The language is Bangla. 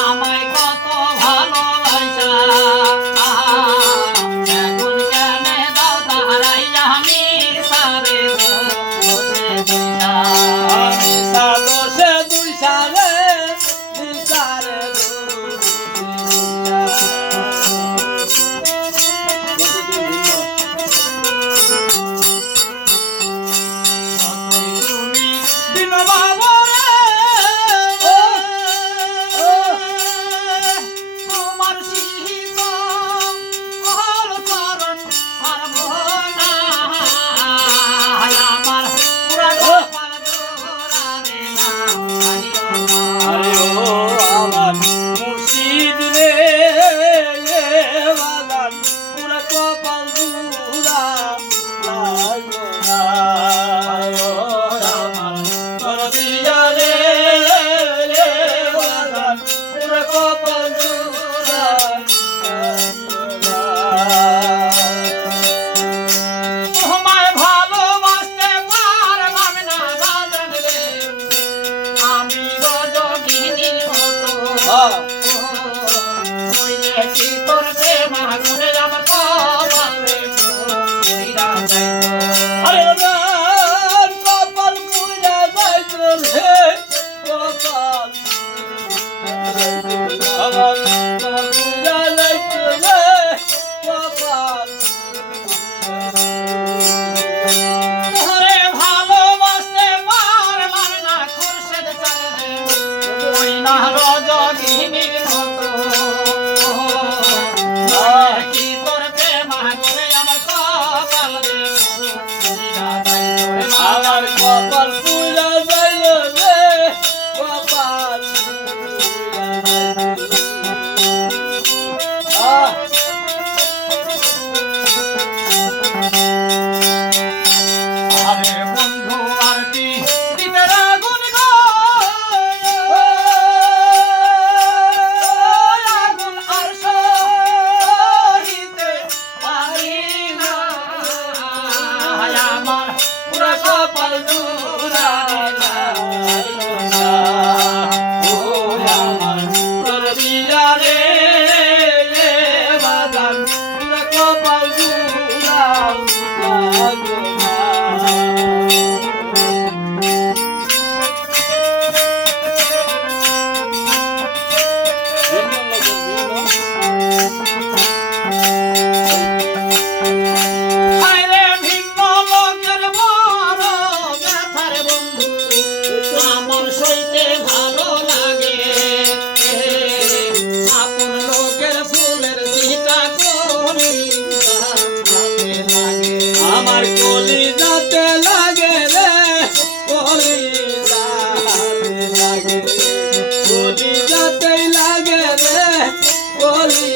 আমায় কত ভালোবাসা এখন কেনে দাও তারাইয়া আমি সারে দোষে দুই সারে সারে তুমি দিন বাবা তোমার শীত হল চরণ সর্বনা আমার পুরা গোপাল জোড়ারে নাম আরে ও আমার মুর্শিদ রে বাজান পুরা কপাল জুড়া লাগো না ও আমার দরদিয়া রে বাজান পুরা কপাল জুড়া লাগো না তোমায় ভালোবাসতে পারলাম না বাজান রে আমি রজনীর মতো হইলেছি তোর প্রেম আগুনে আমার কপালে পুইরা যাইতো। আরে রাম কপাল পুরা যাইতো রে কপাল আমার কপাল পুরা যাইতো রে কপাল তোরে ভালোবাসতে পারলাম না খুরশেদ চাঁদে ওই না রজনীর মতো কি তোর প্রেম আগুনে আমার কপালে পুইরা যাইতো রে আমার কপাল পুরা যাইলো রে কপাল পুরা আরে বন্ধু আর কি দিনের আগুন গো আগুন আর সহিতে পারি না আমার পুরা কপাল জুড়ারে লাগলো না ও আমার দরদিয়া রে বাজান পুরা কপাল জুড়া লাগো না হায়রে ভিন্ন লোকের বড় ব্যথার বন্ধু আমার সইতে ভালো লাগে আপন লোকের ফুলের চিটা করি লাগে আমার কলি যাতে লাগে রে কলি যাতে লাগে কলি যাতে লাগে রে কলি